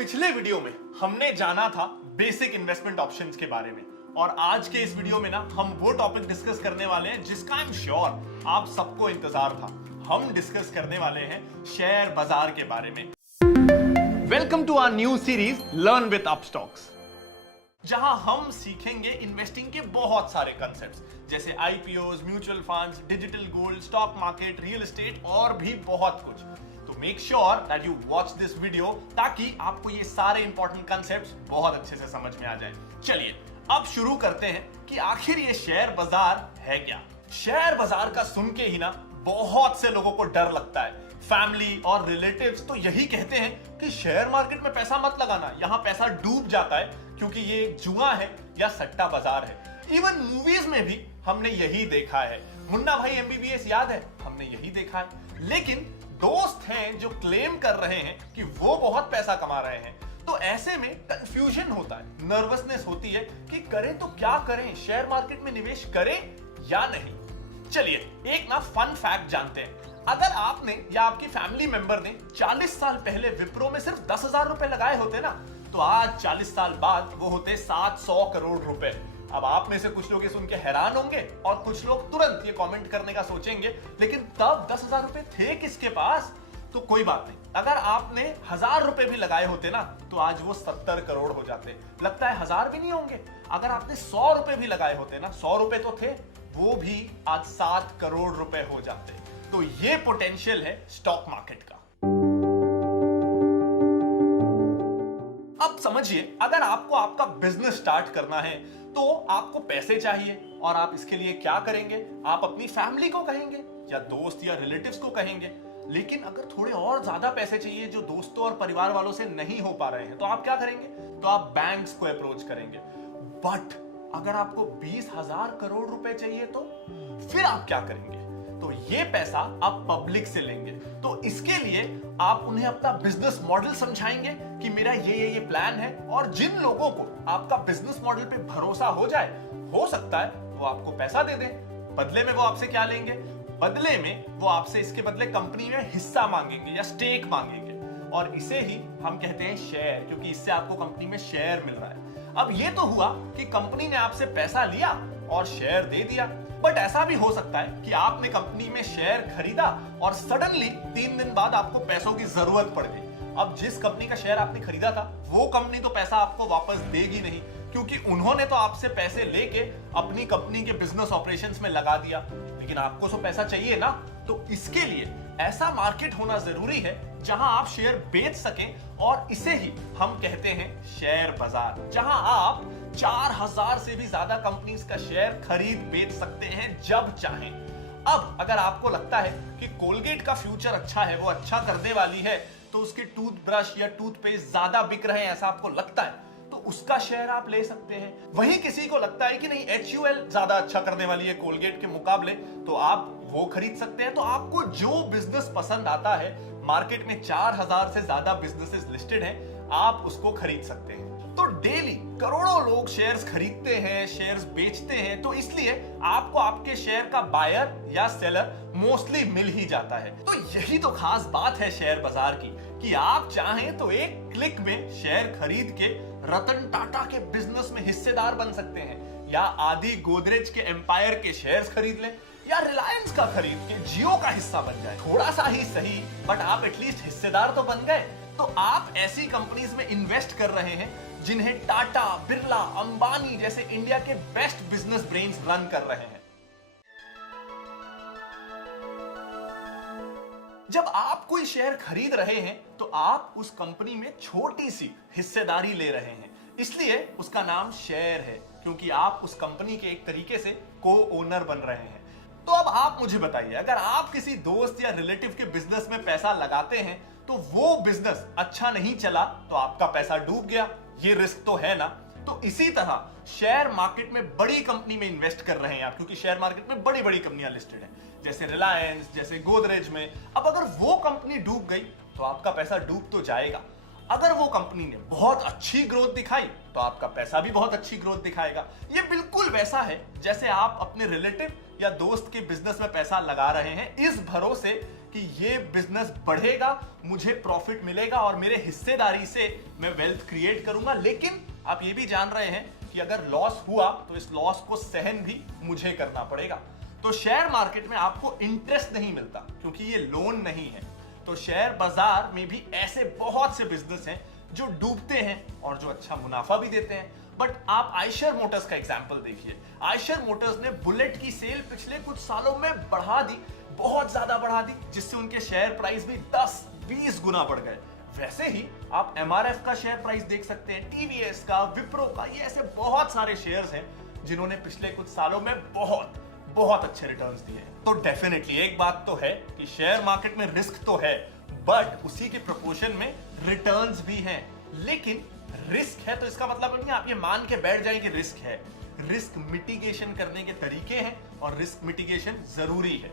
पिछले वीडियो में हमने जाना था बेसिक इन्वेस्टमेंट ऑप्शंस के बारे में और आज के इस वीडियो में ना हम वो टॉपिक डिस्कस करने वाले हैं जिसका आई एम श्योर आप सबको इंतजार था। हम डिस्कस करने वाले हैं शेयर बाजार के बारे में। Welcome to our new series learn with Upstox, जहां हम सीखेंगे इन्वेस्टिंग के बहुत सारे कंसेप्ट्स जैसे IPOs, mutual funds, digital gold, stock market, real estate और भी बहुत कुछ। तो make sure that you watch this video ताकि आपको ये सारे इंपॉर्टेंट कंसेप्ट्स बहुत अच्छे से समझ में आ जाए। चलिए अब शुरू करते हैं कि आखिर ये शेयर बाजार है क्या। शेयर बाजार का सुन के ही ना बहुत से लोगों को डर लगता है। फैमिली और रिलेटिव्स तो यही कहते हैं कि शेयर मार्केट में पैसा मत लगाना, यहां पैसा डूब जाता है क्योंकि ये जुआ है या सट्टा बाजार है। इवन मूवीज में भी हमने यही देखा है। मुन्ना भाई एमबीबीएस याद है, हमने यही देखा है। लेकिन दोस्त हैं जो क्लेम कर रहे हैं कि वो बहुत पैसा कमा रहे हैं, तो ऐसे में कंफ्यूजन होता है, नर्वसनेस होती है कि करें तो क्या करें, शेयर मार्केट में निवेश करें या नहीं। चलिए एक ना फन फैक्ट जानते हैं। अगर आपने या आपकी फैमिली मेंबर ने 40 साल पहले विप्रो में सिर्फ 10,000 रुपए लगाए होते ना, तो आज 40 साल बाद वो होते 700 करोड़ रुपए। अब आप में से कुछ लोग ये सुन के हैरान होंगे और कुछ लोग तुरंत ये कमेंट करने का सोचेंगे, लेकिन तब 10,000 रुपए थे किसके पास? तो कोई बात नहीं, अगर आपने 1,000 रुपए भी लगाए होते ना तो आज वो 70 करोड़ हो जाते। लगता है 1,000 भी नहीं होंगे। अगर आपने 100 रुपए भी लगाए होते ना, 100 रुपए तो थे, वो भी आज 7 करोड़ रुपए हो जाते। तो ये पोटेंशियल है स्टॉक मार्केट का। अब समझिए, अगर आपको आपका बिजनेस स्टार्ट करना है तो आपको पैसे चाहिए और आप इसके लिए क्या करेंगे? आप अपनी फैमिली को कहेंगे या दोस्त या रिलेटिव्स को कहेंगे। लेकिन अगर थोड़े और ज्यादा पैसे चाहिए जो दोस्तों और परिवार वालों से नहीं हो पा रहे हैं, तो आप क्या करेंगे? तो आप बैंक्स को अप्रोच करेंगे। बट अगर आपको 20,000 करोड़ रुपए चाहिए तो फिर आप क्या करेंगे? तो ये पैसा आप पब्लिक से लेंगे। तो इसके लिए आप उन्हें अपना बिजनेस मॉडल समझाएंगे कि मेरा ये प्लान है, और जिन लोगों को आपका बिजनेस मॉडल पे भरोसा हो जाए, हो सकता है वो आपको पैसा दे दें। बदले में वो आपसे क्या लेंगे? बदले में वो आपसे इसके बदले कंपनी में हिस्सा मांगेंगे या स्टेक मांगेंगे, और इसे ही हम कहते हैं शेयर, क्योंकि इससे आपको कंपनी में शेयर मिल रहा है। अब ये तो हुआ कि कंपनी ने आपसे पैसा लिया और शेयर दे दिया, बट ऐसा भी हो सकता है कि आपने कंपनी में शेयर खरीदा और सडनली 3 दिन बाद आपको पैसों की जरूरत पड़ गई। अब जिस कंपनी का शेयर आपने खरीदा था वो कंपनी तो पैसा आपको वापस देगी नहीं, क्योंकि उन्होंने तो आपसे पैसे लेके अपनी कंपनी के बिजनेस ऑपरेशंस में लगा दिया। लेकिन आपको तो पैसा चाहिए ना, तो इसके लिए ऐसा मार्केट होना जरूरी है जहां आप शेयर बेच सकें, और इसे ही हम कहते हैं शेयर बाजार, जहां आप 4,000 से भी ज्यादा कंपनीज का शेयर खरीद बेच सकते हैं जब चाहें। अब अगर आपको लगता है कि कोलगेट का फ्यूचर अच्छा है, वो अच्छा करने वाली है, तो उसके टूथब्रश या टूथपेस्ट ज्यादा बिक रहे हैं ऐसा आपको लगता है, तो उसका शेयर आप ले सकते हैं। वहीं किसी को लगता है कि नहीं, HUL ज्यादा अच्छा करने वाली है कोलगेट के मुकाबले, तो आप वो खरीद सकते हैं। तो आपको जो बिजनेस पसंद आता है, मार्केट में 4,000 से ज्यादा बिजनेसेस लिस्टेड हैं, आप उसको खरीद सकते हैं। तो डेली करोड़ों लोग शेयर्स खरीदते हैं, शेयर्स बेचते हैं, तो इसलिए आपको आपके शेयर का बायर या सेलर मोस्टली मिल ही जाता है। तो यही तो खास बात है शेयर बाजार की, कि आप चाहें तो एक क्लिक में शेयर खरीद के रतन टाटा के बिजनेस में हिस्सेदार बन सकते हैं, या आदि गोदरेज के एम्पायर के शेयर्स खरीद लें, या रिलायंस का खरीद के जियो का हिस्सा बन जाए। थोड़ा सा ही सही, बट आप एटलीस्ट हिस्सेदार तो बन गए। तो आप ऐसी कंपनीज में इन्वेस्ट कर रहे हैं जिन्हें टाटा, बिरला, अंबानी जैसे इंडिया के बेस्ट बिजनेस ब्रेन्स रन कर रहे हैं। जब आप कोई शेयर खरीद रहे हैं तो आप उस कंपनी में छोटी सी हिस्सेदारी ले रहे हैं, इसलिए उसका नाम शेयर है, क्योंकि आप उस कंपनी के एक तरीके से को ओनर बन रहे हैं। तो अब आप मुझे बताइए, अगर आप किसी दोस्त या रिलेटिव के बिजनेस में पैसा लगाते हैं तो वो बिजनेस अच्छा नहीं चला तो आपका पैसा डूब गया, ये रिस्क तो है ना। तो इसी तरह शेयर मार्केट में बड़ी कंपनी में इन्वेस्ट कर रहे हैं आप, क्योंकि शेयर मार्केट में बड़ी बड़ी कंपनियां लिस्टेड हैं, जैसे रिलायंस, जैसे गोदरेज में। अब अगर वो कंपनी डूब गई तो आपका पैसा डूब तो जाएगा। अगर वो कंपनी ने बहुत अच्छी ग्रोथ दिखाई तो आपका पैसा भी बहुत अच्छी ग्रोथ दिखाएगा। ये बिल्कुल वैसा है जैसे आप अपने रिलेटिव या दोस्त के बिजनेस में पैसा लगा रहे हैं इस भरोसे कि ये बिजनेस बढ़ेगा, मुझे प्रॉफिट मिलेगा और मेरे हिस्सेदारी से मैं वेल्थ क्रिएट करूंगा। लेकिन आप ये भी जान रहे हैं कि अगर लॉस हुआ तो इस लॉस को सहन भी मुझे करना पड़ेगा। तो शेयर मार्केट में आपको इंटरेस्ट नहीं मिलता क्योंकि ये लोन नहीं है। तो शेयर बाजार में भी ऐसे बहुत से बिजनेस हैं जो डूबते हैं और जो अच्छा मुनाफा भी देते हैं। बट आप आयशर मोटर्स का एग्जांपल देखिए। आयशर मोटर्स ने बुलेट की सेल पिछले कुछ सालों में बढ़ा दी, बहुत ज्यादा बढ़ा दी, जिससे उनके शेयर प्राइस भी 10-20 गुना बढ़ गए। वैसे ही आप एमआरएफ का शेयर प्राइस देख सकते हैं, टीवीएस का, विप्रो का, ये ऐसे बहुत सारे शेयर्स हैं जिन्होंने पिछले कुछ सालों में बहुत अच्छे रिटर्न्स दिए हैं। तो डेफिनेटली एक बात तो है कि शेयर मार्केट में रिस्क तो है, बट उसी के प्रोपोर्शन में रिटर्न्स भी हैं। लेकिन रिस्क है तो इसका मतलब नहीं आप ये मान के बैठ जाएं कि रिस्क है। रिस्क मिटिगेशन करने के तरीके हैं और रिस्क मिटिगेशन जरूरी है।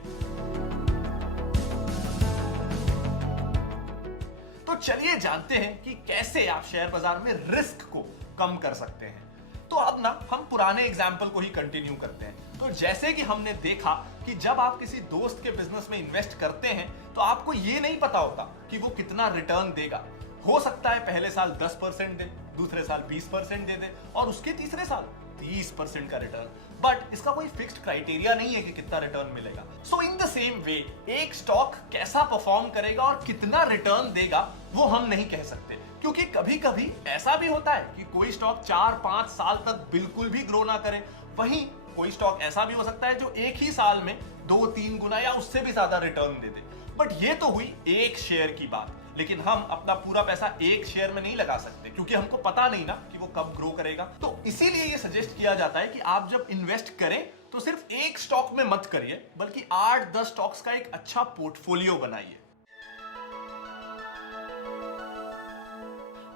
तो चलिए जानते हैं कि कैसे आप शेयर बाजार में रिस्क को कम कर सकते हैं। तो अब ना हम पुराने एग्जाम्पल को ही कंटिन्यू करते हैं। तो जैसे कि हमने देखा कि जब आप किसी दोस्त के बिजनेस में इन्वेस्ट करते हैं तो आपको ये नहीं पता होता कि वो कितना रिटर्न देगा। हो सकता है पहले साल 10% दे, दूसरे साल 20% दे दे और उसके तीसरे साल 30% का रिटर्न। बट इसका कोई फिक्स्ड क्राइटेरिया नहीं है कि कितना रिटर्न मिलेगा। सो इन द सेम वे एक स्टॉक कैसा परफॉर्म करेगा और कितना रिटर्न देगा वो हम नहीं कह सकते, क्योंकि कभी कभी ऐसा भी होता है कि कोई स्टॉक 4-5 साल तक बिल्कुल भी ग्रो ना करे। वहीं कोई स्टॉक ऐसा भी हो सकता है जो एक ही साल में 2-3 गुना या उससे भी ज्यादा रिटर्न दे दे। बट ये तो हुई एक शेयर की बात, लेकिन हम अपना पूरा पैसा एक शेयर में नहीं लगा सकते क्योंकि हमको पता नहीं ना कि वो कब ग्रो करेगा। तो इसीलिए ये सजेस्ट किया जाता है कि आप जब इन्वेस्ट करें तो सिर्फ एक स्टॉक में मत करिए, बल्कि 8-10 स्टॉक्स का एक अच्छा पोर्टफोलियो बनाइए।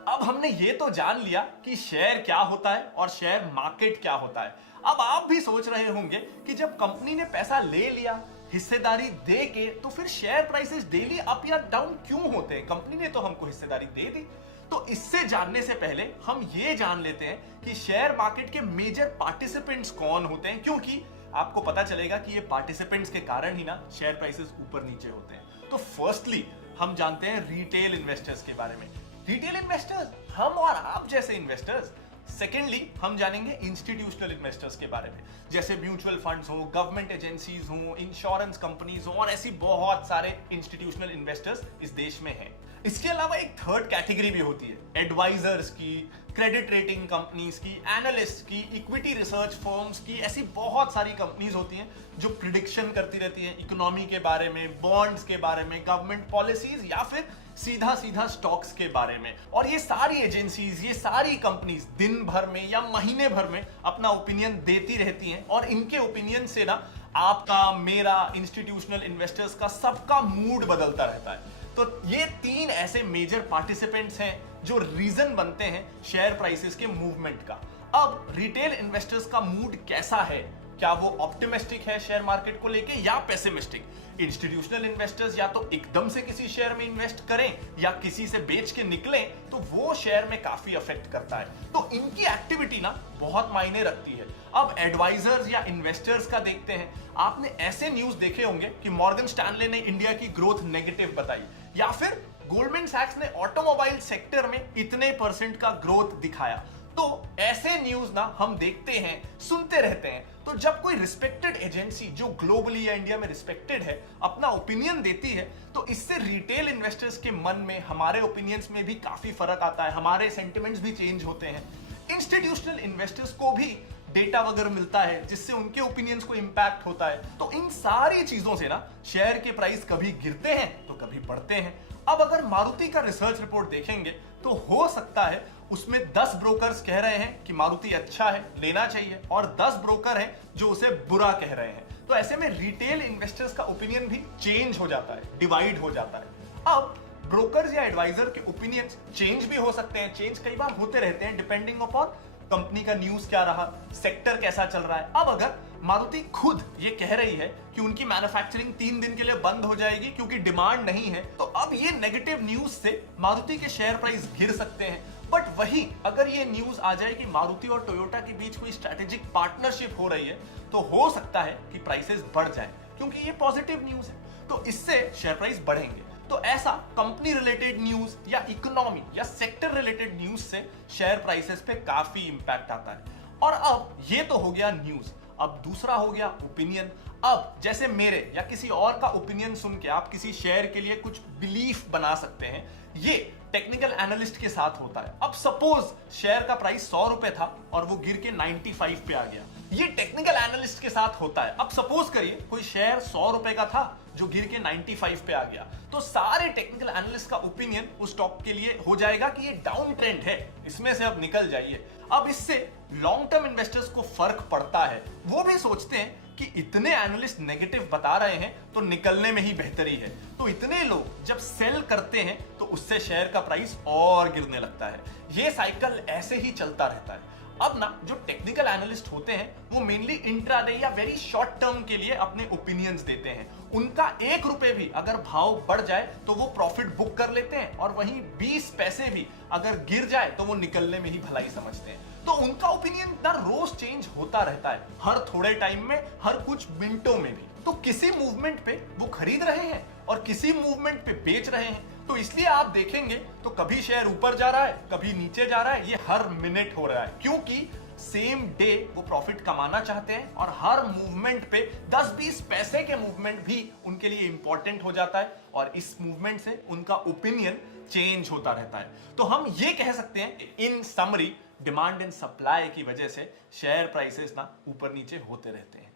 अब हमने ये तो जान लिया कि शेयर क्या होता है और शेयर मार्केट क्या होता है। अब आप भी सोच रहे होंगे कि जब कंपनी ने पैसा ले लिया, हिस्सेदारी दे के, तो फिर शेयर प्राइसेस डेली अप या डाउन क्यों होते हैं? कंपनी ने तो हमको हिस्सेदारी दे दी। तो इससे जानने से पहले हम ये जान लेते हैं कि शेयर मार्केट के मेजर पार्टिसिपेंट्स कौन होते हैं, क्योंकि आपको पता चलेगा कि ये पार्टिसिपेंट्स के कारण ही ना शेयर प्राइसेस ऊपर नीचे होते हैं। तो फर्स्टली हम जानते हैं रिटेल इन्वेस्टर्स के बारे में। रिटेल इन्वेस्टर्स हम और आप जैसे इन्वेस्टर्स। सेकेंडली हम जानेंगे इंस्टीट्यूशनल इन्वेस्टर्स के बारे में, जैसे म्यूचुअल फंड्स हो, गवर्नमेंट एजेंसीज हो, इंश्योरेंस कंपनीज हो और ऐसी बहुत सारे इंस्टीट्यूशनल इन्वेस्टर्स इस देश में हैं। इसके अलावा एक थर्ड कैटेगरी भी होती है, एडवाइजर्स की, क्रेडिट रेटिंग कंपनीज की, एनालिस्ट की, इक्विटी रिसर्च फर्म्स की। ऐसी बहुत सारी कंपनीज होती हैं जो प्रिडिक्शन करती रहती हैं इकोनॉमी के बारे में, बॉन्ड्स के बारे में, गवर्नमेंट पॉलिसीज या फिर सीधा सीधा स्टॉक्स के बारे में। और ये सारी एजेंसीज, ये सारी कंपनीज दिन भर में या महीने भर में अपना ओपिनियन देती रहती हैं और इनके ओपिनियन से ना आपका, मेरा, इंस्टीट्यूशनल इन्वेस्टर्स का, सबका मूड बदलता रहता है। तो ये 3 ऐसे मेजर पार्टिसिपेंट्स हैं जो रीजन बनते हैं शेयर प्राइसेस के मूवमेंट का। अब रिटेल इन्वेस्टर्स का मूड कैसा है? क्या वो ऑप्टिमिस्टिक है शेयर मार्केट को लेके या पेसिमिस्टिक? इंस्टीट्यूशनल इन्वेस्टर्स या तो एकदम से किसी शेयर में इन्वेस्ट करें या किसी से बेच के निकलें, तो वो शेयर में काफी अफेक्ट करता है। तो इनकी एक्टिविटी ना बहुत मायने रखती है। अब एडवाइजर्स या इन्वेस्टर्स का देखते हैं। आपने ऐसे न्यूज देखे होंगे कि मॉर्गन स्टैनले ने इंडिया की ग्रोथ नेगेटिव बताई, या फिर गोल्डमैन सैक्स ने ऑटोमोबाइल सेक्टर में इतने % का ग्रोथ दिखाया। तो ऐसे न्यूज ना हम देखते हैं, सुनते रहते हैं। तो जब कोई रिस्पेक्टेड एजेंसी जो ग्लोबली या इंडिया में रिस्पेक्टेड है अपना ओपिनियन देती है, तो इससे रिटेल इन्वेस्टर्स के मन में, हमारे ओपिनियंस में भी काफी फर्क आता है, हमारे सेंटिमेंट्स भी चेंज होते हैं। इंस्टीट्यूशनल इन्वेस्टर्स को भी डेटा वगैरह मिलता है जिससे उनके ओपिनियंस को इंपैक्ट होता है। तो इन सारी चीजों से ना शेयर के प्राइस कभी गिरते हैं तो कभी बढ़ते हैं। अब अगर मारुति का रिसर्च रिपोर्ट देखेंगे तो हो सकता है उसमें 10 ब्रोकर्स कह रहे हैं कि मारुति अच्छा है, लेना चाहिए, और 10 ब्रोकर हैं जो उसे बुरा कह रहे हैं। तो ऐसे में रिटेल इन्वेस्टर्स का ओपिनियन भी चेंज हो जाता है, डिवाइड हो जाता है। अब ब्रोकर्स या एडवाइजर के ओपिनियंस चेंज भी हो सकते हैं, चेंज कई बार होते रहते हैं डिपेंडिंग अपॉन कंपनी का न्यूज क्या रहा, सेक्टर कैसा चल रहा है। अब अगर मारुति खुद ये कह रही है कि उनकी मैन्युफैक्चरिंग 3 दिन के लिए बंद हो जाएगी क्योंकि डिमांड नहीं है, तो अब ये नेगेटिव न्यूज से मारुति के शेयर प्राइस गिर सकते हैं। बट वही अगर ये न्यूज आ जाए कि मारुति और टोयोटा के बीच कोई स्ट्रेटेजिक पार्टनरशिप हो रही है, तो हो सकता है कि प्राइसेस बढ़ जाएं, क्योंकि ये पॉजिटिव न्यूज है, तो इससे शेयर प्राइस बढ़ेंगे। तो ऐसा कंपनी रिलेटेड न्यूज या इकोनॉमी या सेक्टर रिलेटेड न्यूज से शेयर प्राइसेस पे काफी इंपैक्ट आता है। और अब ये तो हो गया न्यूज, अब दूसरा हो गया ओपिनियन। अब जैसे मेरे या किसी और का ओपिनियन सुन के आप किसी शेयर के लिए कुछ बिलीफ बना सकते हैं, ये टेक्निकल एनालिस्ट के साथ होता है। अब सपोज शेयर का प्राइस 100 रुपए था और वो गिर के 95 पे आ गया, ये टेक्निकल एनालिस्ट के साथ होता है। अब सपोज करिए कोई शेयर 100 रुपए का था जो गिर के 95 पे आ गया, तो सारे टेक्निकल एनालिस्ट का ओपिनियन उस स्टॉक के लिए हो जाएगा कि ये डाउन ट्रेंड है, इसमें से अब निकल जाइए। अब इससे लॉन्ग टर्म इन्वेस्टर्स को फर्क पड़ता है, वो भी सोचते हैं कि इतने एनालिस्ट नेगेटिव बता रहे हैं तो निकलने में ही बेहतरी है। तो इतने लोग जब सेल करते हैं तो उससे शेयर का प्राइस और गिरने लगता है। ये साइकिल ऐसे ही चलता रहता है। अब ना जो टेक्निकल एनालिस्ट होते हैं वो मेनली इंट्राडे या वेरी शॉर्ट टर्म के लिए अपने ओपिनियंस देते हैं। उनका 1 रुपए भी अगर भाव बढ़ जाए तो वो प्रॉफिट बुक कर लेते हैं, और वहीं 20 पैसे भी अगर गिर जाए तो वो निकलने में ही भलाई समझते हैं। तो उनका ओपिनियन ना रोज चेंज होता रहता है, हर थोड़े टाइम में, हर कुछ मिनटों में भी। तो किसी मूवमेंट पे वो खरीद रहे हैं और किसी मूवमेंट पे बेच रहे हैं। तो इसलिए आप देखेंगे तो कभी शेयर ऊपर जा रहा है, कभी नीचे जा रहा है, ये हर मिनट हो रहा है, क्योंकि सेम डे वो प्रॉफिट कमाना चाहते हैं और हर मूवमेंट पे 10-20 पैसे के मूवमेंट भी उनके लिए इंपॉर्टेंट हो जाता है, और इस मूवमेंट से उनका ओपिनियन चेंज होता रहता है। तो हम ये कह सकते हैं इन समरी, डिमांड एंड सप्लाई की वजह से शेयर प्राइसेस ना ऊपर नीचे होते रहते हैं।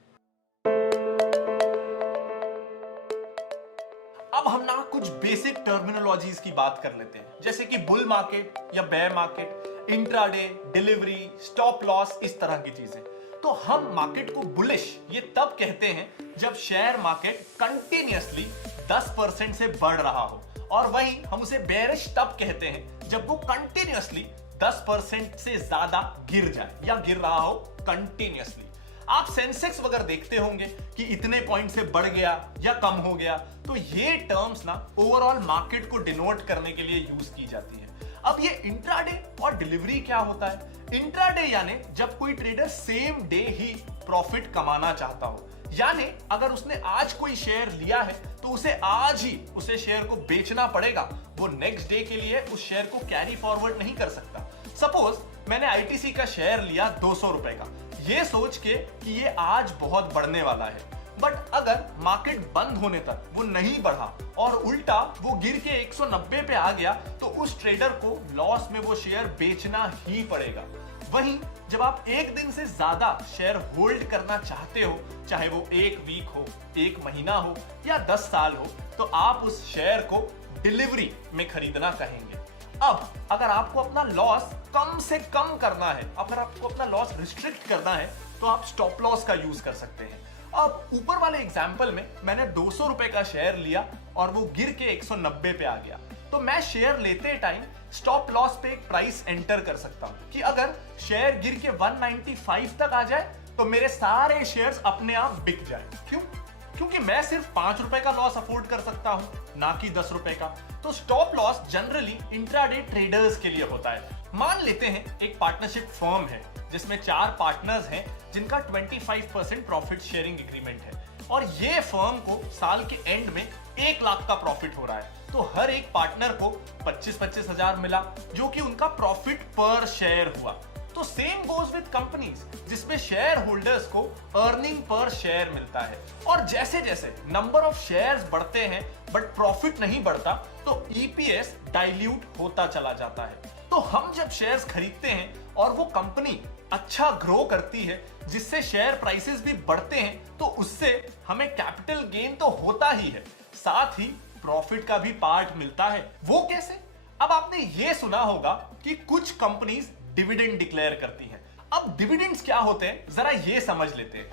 अब हम ना कुछ बेसिक टर्मिनोलॉजीज की बात कर लेते हैं, जैसे कि बुल मार्केट या bear market, intraday, delivery, stop loss, इस तरह की चीजें। तो हम मार्केट को बुलिश ये तब कहते हैं जब शेयर मार्केट कंटिन्यूअसली 10% से बढ़ रहा हो, और वहीं हम उसे बेयरिश तब कहते हैं जब वो कंटिन्यूअसली 10% से ज्यादा गिर जाए या गिर रहा हो कंटिन्यूअसली। आप सेंसेक्स वगैरह देखते होंगे कि इतने पॉइंट से बढ़ गया या कम हो गया, तो ये टर्म्स ना ओवरऑल मार्केट को डिनोट करने के लिए यूज की जाती है। अब ये इंट्राडे और डिलीवरी क्या होता है? इंट्राडे यानी जब कोई ट्रेडर सेम डे ही प्रॉफिट कमाना चाहता हो, यानी अगर उसने आज कोई शेयर लिया है तो उसे आज ही उसे शेयर को बेचना पड़ेगा, वो नेक्स्ट डे के लिए उस शेयर को कैरी फॉरवर्ड नहीं कर सकता। सपोज मैंने आईटीसी का शेयर लिया 200 रुपए का, ये सोच के कि ये आज बहुत बढ़ने वाला है, बट अगर मार्केट बंद होने तक वो नहीं बढ़ा और उल्टा वो गिर के 190 पे आ गया, तो उस ट्रेडर को लॉस में वो शेयर बेचना ही पड़ेगा। वहीं जब आप एक दिन से ज्यादा शेयर होल्ड करना चाहते हो, चाहे वो 1 वीक हो, 1 महीना हो या 10 साल हो, तो आप उस शेयर को डिलीवरी में खरीदना कहेंगे। अब अगर आपको अपना लॉस कम से कम करना है, अगर आपको अपना लॉस रिस्ट्रिक्ट करना है, तो आप स्टॉप लॉस का यूज कर सकते हैं। अब ऊपर वाले एग्जांपल में मैंने 200 रुपए का शेयर लिया और वो गिर के 190 पे आ गया, तो मैं शेयर लेते टाइम स्टॉप लॉस पे एक प्राइस एंटर कर सकता हूं कि अगर शेयर गिर के 195 तक आ जाए तो मेरे सारे शेयर्स अपने आप बिक जाए। क्यों? क्योंकि मैं सिर्फ 5 रुपए का लॉस अफोर्ड कर सकता हूं, ना कि 10 रुपए का। तो stop loss generally intraday traders के लिए होता है। मान लेते हैं एक पार्टनरशिप फर्म है जिसमें 4 पार्टनर्स हैं जिनका 25% प्रॉफिट शेयरिंग एग्रीमेंट है, और ये फर्म को साल के एंड में 1 लाख का प्रॉफिट हो रहा है, तो हर एक पार्टनर को 25-25 हजार मिला, जो कि उनका प्रॉफिट पर शेयर हुआ। तो सेम गोज विद कंपनीज जिसमें शेयर होल्डर्स को अर्निंग पर शेयर मिलता है, और जैसे जैसे नंबर ऑफ शेयर्स बढ़ते हैं बट प्रॉफिट नहीं बढ़ता, तो ईपीएस डाइल्यूट होता चला जाता है। तो हम जब शेयर्स खरीदते हैं और वो कंपनी अच्छा ग्रो करती है जिससे शेयर प्राइसेस भी बढ़ते हैं, तो उससे हमें कैपिटल गेन तो होता ही है, साथ ही प्रॉफिट का भी पार्ट मिलता है। वो कैसे? अब आपने ये सुना होगा कि कुछ कंपनीज डिविडेंड डिक्लेयर करती हैं। अब डिविडेंड्स क्या होते हैं, जरा ये समझ लेते हैं।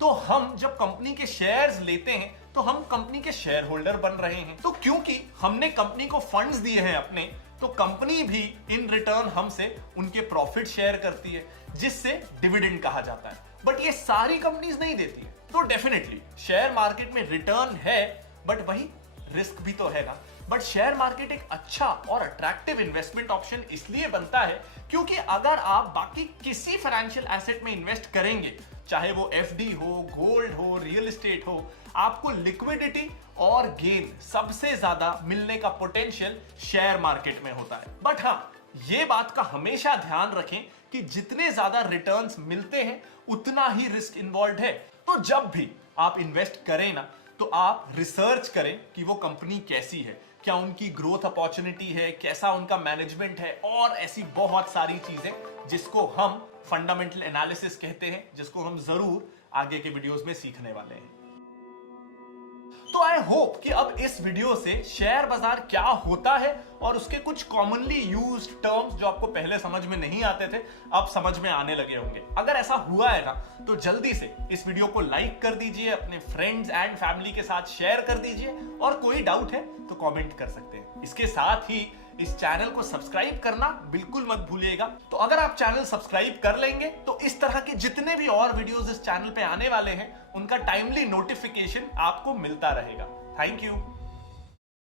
तो हम जब कंपनी के शेयर्स लेते हैं तो हम कंपनी के शेयर होल्डर बन रहे हैं। तो क्योंकि हमने कंपनी को फंड्स दिए हैं अपने, तो कंपनी भी इन रिटर्न हमसे उनके प्रॉफिट शेयर करती है, जिससे डिविडेंड कहा जाता है। बट ये सारी कंपनीज नहीं देती है। तो डेफिनेटली शेयर मार्केट में रिटर्न है, बट वही रिस्क भी तो है ना। बट शेयर मार्केट एक अच्छा और अट्रैक्टिव इन्वेस्टमेंट ऑप्शन इसलिए बनता है क्योंकि अगर आप बाकी किसी फाइनेंशियल एसेट में इन्वेस्ट करेंगे, चाहे वो एफडी हो, गोल्ड हो, रियल एस्टेट हो, आपको लिक्विडिटी और गेन सबसे ज्यादा मिलने का पोटेंशियल शेयर मार्केट में होता है। बट हाँ, ये बात का हमेशा ध्यान रखें कि जितने ज्यादा रिटर्न्स मिलते हैं उतना ही रिस्क इन्वॉल्व है। तो जब भी आप इन्वेस्ट करें ना, तो आप रिसर्च करें कि वो कंपनी कैसी है, क्या उनकी ग्रोथ अपॉर्चुनिटी है, कैसा उनका मैनेजमेंट है, और ऐसी बहुत सारी चीजें जिसको हम फंडामेंटल एनालिसिस कहते हैं, जिसको हम जरूर आगे के वीडियोस में सीखने वाले हैं। तो आई होप कि अब इस वीडियो से शेयर बाजार क्या होता है और उसके कुछ कॉमनली यूज्ड टर्म्स जो आपको पहले समझ में नहीं आते थे, अब समझ में आने लगे होंगे। अगर ऐसा हुआ है ना, तो जल्दी से इस वीडियो को लाइक कर दीजिए, अपने फ्रेंड्स एंड फैमिली के साथ शेयर कर दीजिए, और कोई डाउट है तो कमेंट कर सकते हैं। इसके साथ ही इस चैनल को सब्सक्राइब करना बिल्कुल मत भूलिएगा। तो अगर आप चैनल सब्सक्राइब कर लेंगे तो इस तरह के जितने भी और वीडियोस इस चैनल पे आने वाले हैं, उनका टाइमली नोटिफिकेशन आपको मिलता रहेगा। Thank you.